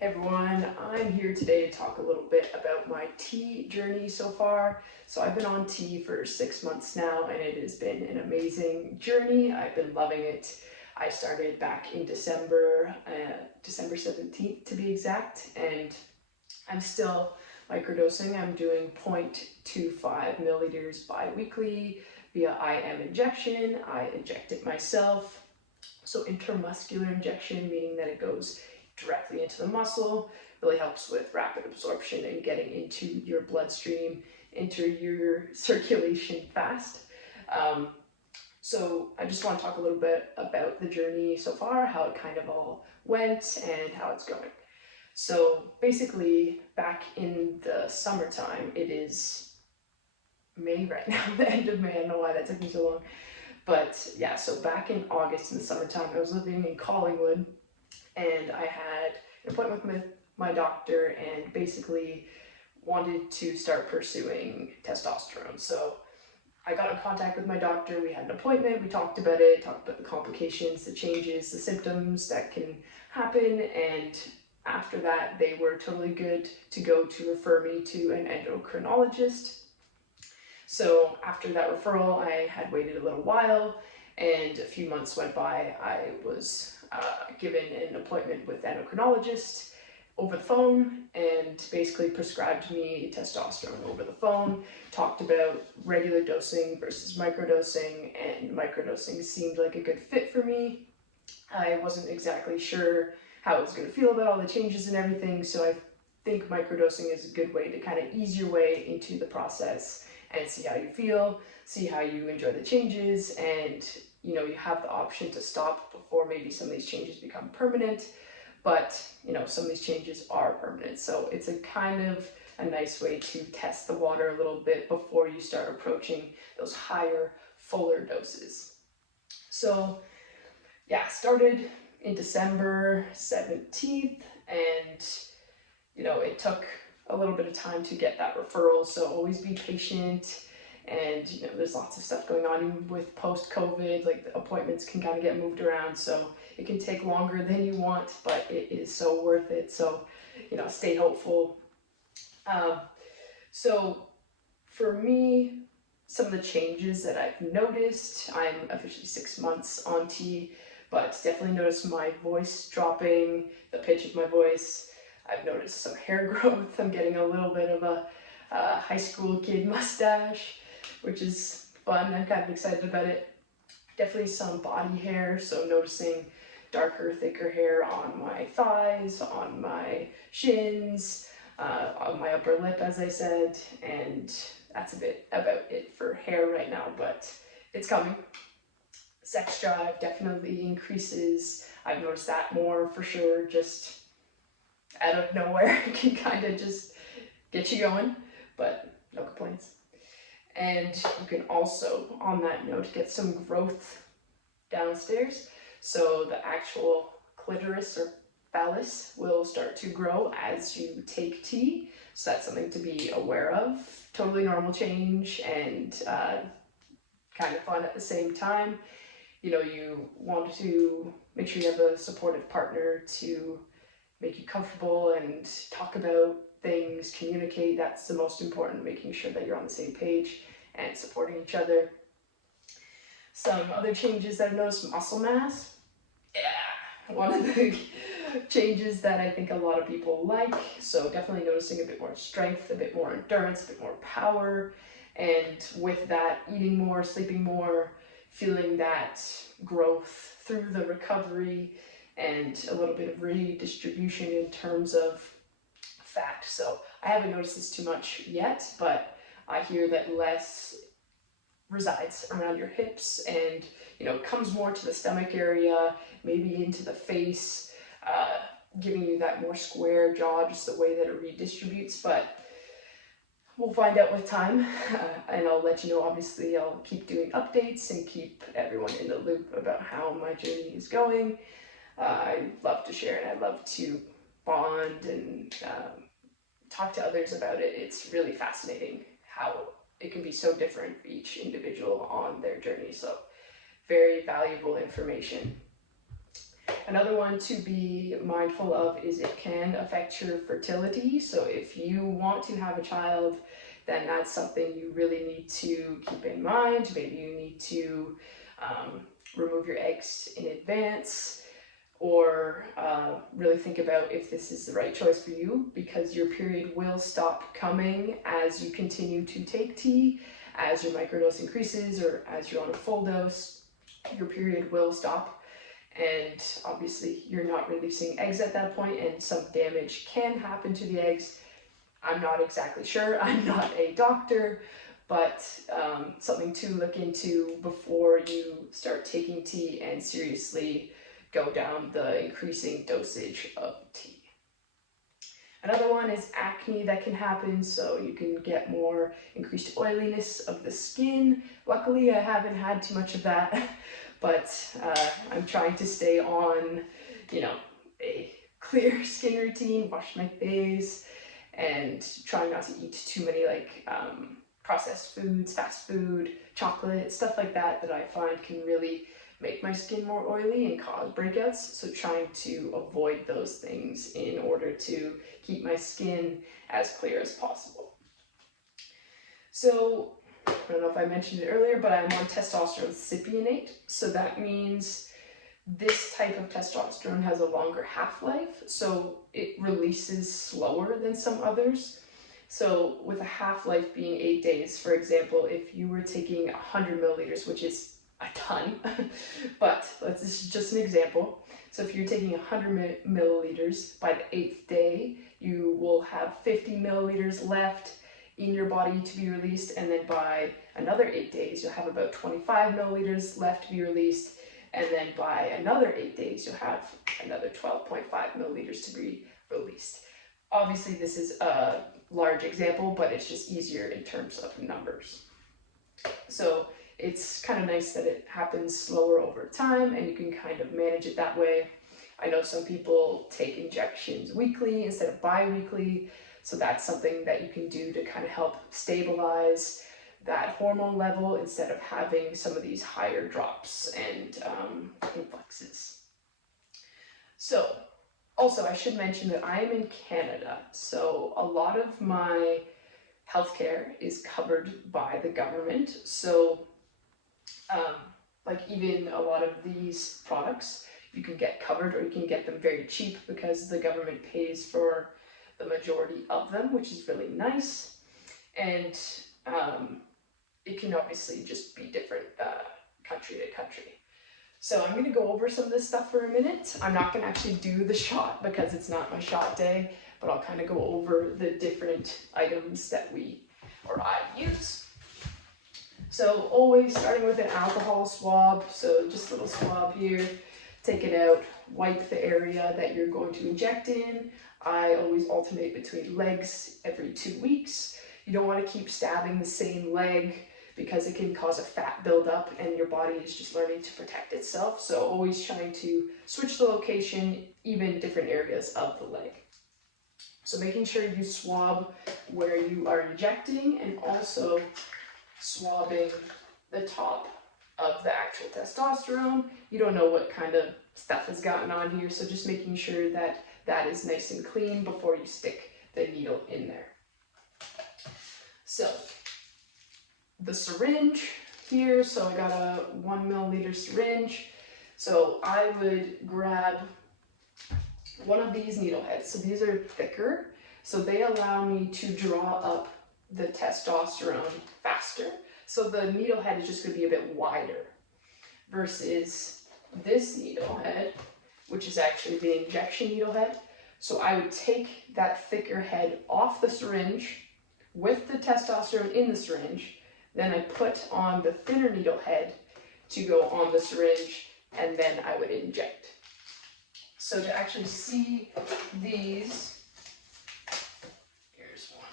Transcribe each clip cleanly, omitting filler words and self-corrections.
Hey everyone, I'm here today to talk a little bit about my tea journey so far. So I've been on tea for 6 months now and it has been an amazing journey. I've been loving it. I started back in December 17th to be exact, and I'm still microdosing. I'm doing 0.25 milliliters bi-weekly via IM injection. I inject it myself. So intramuscular injection, meaning that it goes directly into the muscle, really helps with rapid absorption and getting into your bloodstream, into your circulation fast. So I just want to talk a little bit about the journey so far, how it kind of all went and how it's going. So basically, back in the summertime, it is May right now, the end of May. I don't know why that took me so long. But yeah, so back in August in the summertime, I was living in Collingwood and I had an appointment with my doctor and basically wanted to start pursuing testosterone. So I got in contact with my doctor, we had an appointment, we talked about it, talked about the complications, the changes, the symptoms that can happen, and after that they were totally good to go to refer me to an endocrinologist. So after that referral, I had waited a little while, and a few months went by. I was given an appointment with an endocrinologist over the phone and basically prescribed me testosterone over the phone, talked about regular dosing versus microdosing, and microdosing seemed like a good fit for me. I wasn't exactly sure how I was going to feel about all the changes and everything, so I think microdosing is a good way to kind of ease your way into the process and see how you feel, see how you enjoy the changes, and you have the option to stop before maybe some of these changes become permanent, but some of these changes are permanent. So it's a kind of a nice way to test the water a little bit before you start approaching those higher, fuller doses. So yeah, started in December 17th, and it took a little bit of time to get that referral, so always be patient. And there's lots of stuff going on even with post-COVID, like the appointments can kind of get moved around, so it can take longer than you want, but it is so worth it. So stay hopeful. So for me, some of the changes that I've noticed, I'm officially 6 months on tea, but definitely noticed my voice dropping, the pitch of my voice. I've noticed some hair growth. I'm getting a little bit of a high school kid mustache, which is fun. I'm kind of excited about it. Definitely some body hair, so noticing darker, thicker hair on my thighs, on my shins, on my upper lip, as I said, and that's a bit about it for hair right now, but it's coming. Sex drive definitely increases. I've noticed that more for sure, just out of nowhere. It can kind of just get you going, but no complaints. And you can also, on that note, get some growth downstairs. So the actual clitoris or phallus will start to grow as you take tea. So that's something to be aware of. Totally normal change and kind of fun at the same time. You want to make sure you have a supportive partner to make you comfortable and talk about things, communicate. That's the most important, making sure that you're on the same page and supporting each other. Some other changes that I've noticed: muscle mass. Yeah, one of the changes that I think a lot of people like. So definitely noticing a bit more strength, a bit more endurance, a bit more power, and with that, eating more, sleeping more, feeling that growth through the recovery, and a little bit of redistribution in terms of fat. So I haven't noticed this too much yet, but I hear that less resides around your hips and comes more to the stomach area, maybe into the face, giving you that more square jaw, just the way that it redistributes. But we'll find out with time, and I'll let you know. Obviously, I'll keep doing updates and keep everyone in the loop about how my journey is going. I love to share, and I love to bond and talk to others about it. It's really fascinating how it can be so different for each individual on their journey. So very valuable information. Another one to be mindful of is it can affect your fertility. So if you want to have a child, then that's something you really need to keep in mind. Maybe you need to remove your eggs in advance, or really think about if this is the right choice for you, because your period will stop coming as you continue to take tea, as your microdose increases, or as you're on a full dose, your period will stop. And obviously you're not releasing eggs at that point, and some damage can happen to the eggs. I'm not exactly sure, I'm not a doctor, but something to look into before you start taking tea and seriously go down the increasing dosage of tea. Another one is acne that can happen, so you can get more increased oiliness of the skin. Luckily, I haven't had too much of that, but I'm trying to stay on, a clear skin routine, wash my face, and try not to eat too many processed foods, fast food, chocolate, stuff like that I find can really make my skin more oily and cause breakouts. So trying to avoid those things in order to keep my skin as clear as possible. So I don't know if I mentioned it earlier, but I'm on testosterone cypionate. So that means this type of testosterone has a longer half-life, so it releases slower than some others. So with a half-life being 8 days, for example, if you were taking 100 milliliters, which is a ton, but this is just an example. So if you're taking 100 milliliters, by the 8th day, you will have 50 milliliters left in your body to be released, and then by another 8 days, you'll have about 25 milliliters left to be released, and then by another 8 days, you'll have another 12.5 milliliters to be released. Obviously, this is a large example, but it's just easier in terms of numbers. So it's kind of nice that it happens slower over time, and you can kind of manage it that way. I know some people take injections weekly instead of bi-weekly, so that's something that you can do to kind of help stabilize that hormone level instead of having some of these higher drops and influxes. So also, I should mention that I am in Canada, so a lot of my healthcare is covered by the government. So even a lot of these products you can get covered, or you can get them very cheap because the government pays for the majority of them, which is really nice. And it can obviously just be different country to country. So I'm going to go over some of this stuff for a minute. I'm not going to actually do the shot because it's not my shot day, but I'll kind of go over the different items that I use. So always starting with an alcohol swab. So just a little swab here, take it out, wipe the area that you're going to inject in. I always alternate between legs every 2 weeks. You don't want to keep stabbing the same leg because it can cause a fat buildup and your body is just learning to protect itself. So always trying to switch the location, even different areas of the leg. So making sure you swab where you are injecting, and also swabbing the top of the actual testosterone. You don't know what kind of stuff has gotten on here, so just making sure that that is nice and clean before you stick the needle in there. So the syringe here, so I got a 1 milliliter syringe. So I would grab one of these needle heads. So these are thicker, so they allow me to draw up the testosterone faster. So the needle head is just going to be a bit wider versus this needle head, which is actually the injection needle head. So I would take that thicker head off the syringe with the testosterone in the syringe, then I put on the thinner needle head to go on the syringe, and then I would inject. So to actually see these, here's one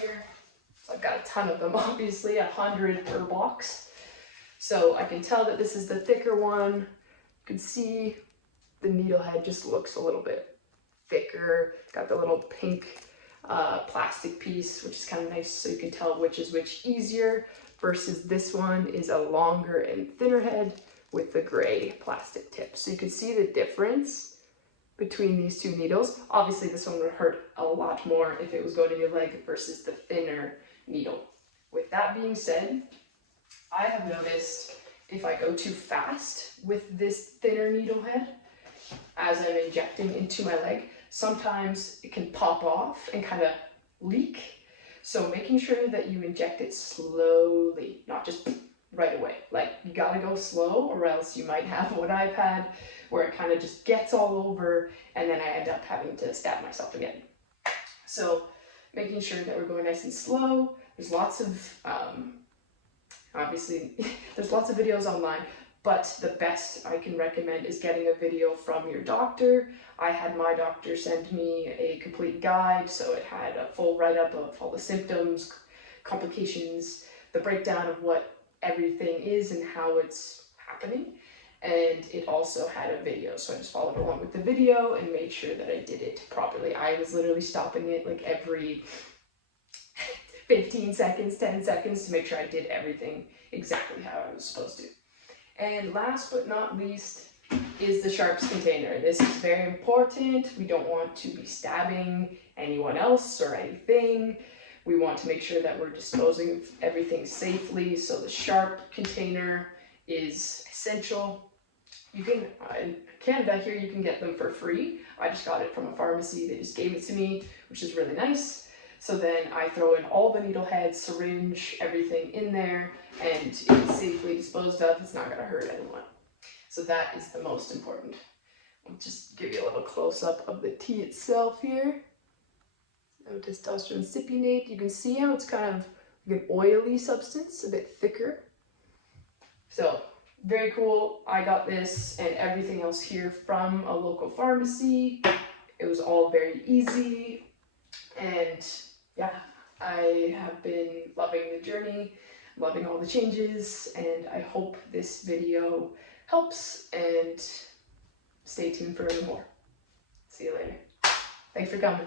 here. So I've got a ton of them, obviously, 100 per box. So I can tell that this is the thicker one. You can see the needle head just looks a little bit thicker. It's got the little pink plastic piece, which is kind of nice, so you can tell which is which easier, versus this one is a longer and thinner head, with the gray plastic tip. So you can see the difference between these two needles. Obviously this one would hurt a lot more if it was going in your leg versus the thinner needle. With that being said, I have noticed if I go too fast with this thinner needle head as I'm injecting into my leg, sometimes it can pop off and kind of leak. So making sure that you inject it slowly, not just right away. Like, you gotta go slow, or else you might have what I've had, where it kind of just gets all over and then I end up having to stab myself again. So making sure that we're going nice and slow. There's lots of obviously there's lots of videos online, but the best I can recommend is getting a video from your doctor. I had my doctor send me a complete guide, so it had a full write-up of all the symptoms, complications, the breakdown of what everything is and how it's happening. And it also had a video, so I just followed along with the video and made sure that I did it properly. I was literally stopping it like every 15 seconds, 10 seconds to make sure I did everything exactly how I was supposed to. And last but not least is the sharps container. This is very important. We don't want to be stabbing anyone else or anything. We want to make sure that we're disposing of everything safely, so the sharp container is essential. You can, in Canada here, you can get them for free. I just got it from a pharmacy. They just gave it to me, which is really nice. So then I throw in all the needle heads, syringe, everything in there, and it's safely disposed of. It's not gonna hurt anyone. So that is the most important. I'll just give you a little close-up of the tea itself here. No testosterone cypionate. You can see how it's kind of like an oily substance, a bit thicker. So very cool. I got this and everything else here from a local pharmacy. It was all very easy, and yeah, I have been loving the journey, loving all the changes, and I hope this video helps, and stay tuned for more. See you later. Thanks for coming.